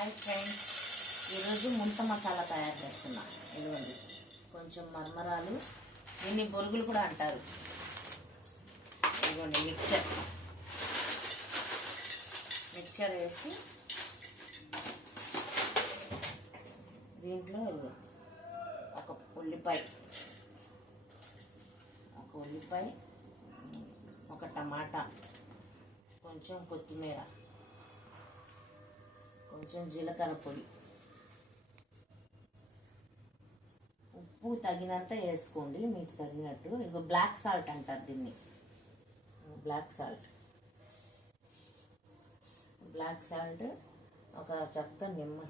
Hi friends, ఈరోజు ముంత మసాలా తయారు చేస్తున్నా. ఇదిగోండి కొంచెం మరమరాలు, దీన్ని బొరుగులు కూడా అంటారు. ఇదిగోండి మిక్చర్ వేసి దీంట్లో ఒక ఉల్లిపాయ, ఒక టమాటా, కొంచెం కొత్తిమీర, కొంచెం జీలకర్ర పొడి, ఉప్పు తగినంత వేసుకోండి, మీకు తగినట్టు. ఇక బ్లాక్ సాల్ట్ అంటారు దీన్ని, బ్లాక్ సాల్ట్ ఒక చెక్క నిమ్మ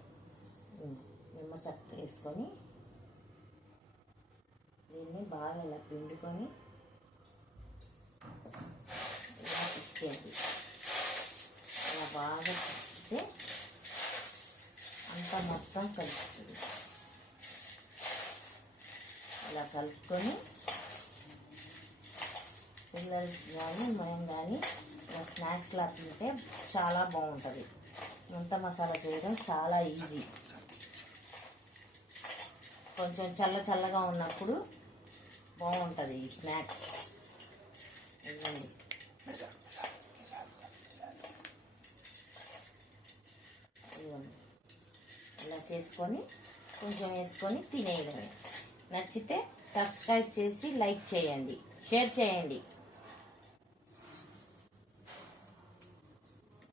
చెక్క వేసుకొని దీన్ని బాగా ఇలా పిండుకొని ఇలా తిప్పేది. ఇలా బాగా తిప్పితే అంతా మొత్తం కలుపుతుంది. ఇలా కలుపుకొని పిల్లలు కానీ మేము కానీ ఇలా స్నాక్స్లా తింటే చాలా బాగుంటుంది. ముంత మసాలా చేయడం చాలా ఈజీ. కొంచెం చల్లగా ఉన్నప్పుడు బాగుంటుంది ఈ స్నాక్. ఇవ్వండి, ఇలా చేసుకొని కొంచెం వేసుకొని తినేయడమే. నచ్చితే సబ్స్క్రైబ్ చేసి లైక్ చేయండి, షేర్ చేయండి.